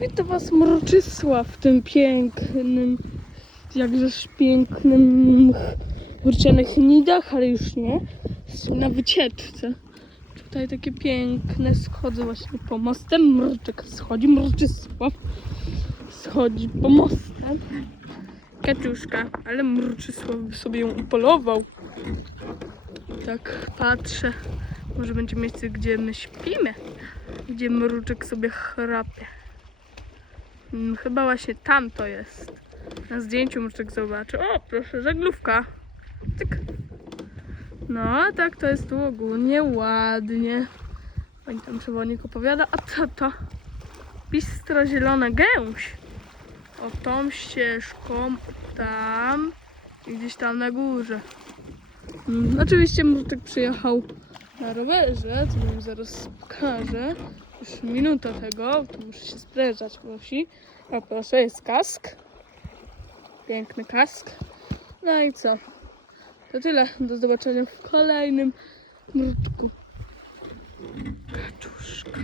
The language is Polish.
Witam Was Mroczysław w tym pięknym, jakżeż pięknym Murcianych Nidach, ale już nie. Na wycieczce. Tutaj takie piękne schody właśnie po mostem. Mroczek schodzi, Mroczysław schodzi po mostem. Kaczuszka, ale Mroczysław by sobie ją upolował. Tak patrzę. Może będzie miejsce, gdzie my śpimy. Gdzie mruczek sobie chrapie. Mm, Chyba właśnie tam to jest. Na zdjęciu mruczek zobaczy. O, proszę, żaglówka. Tyk. No, a tak to jest tu ogólnie ładnie. Pani tam przewodnik opowiada. A co to? Bistro zielona gęś. O tą ścieżką, tam i gdzieś tam na górze. Mm, oczywiście mruczek przyjechał na rowerze, co wam zaraz pokażę. Już minuta tego, tu muszę się sprężać musi. A proszę, jest kask. Piękny kask. No i co? To tyle. Do zobaczenia w kolejnym mruczku. Kaczuszka.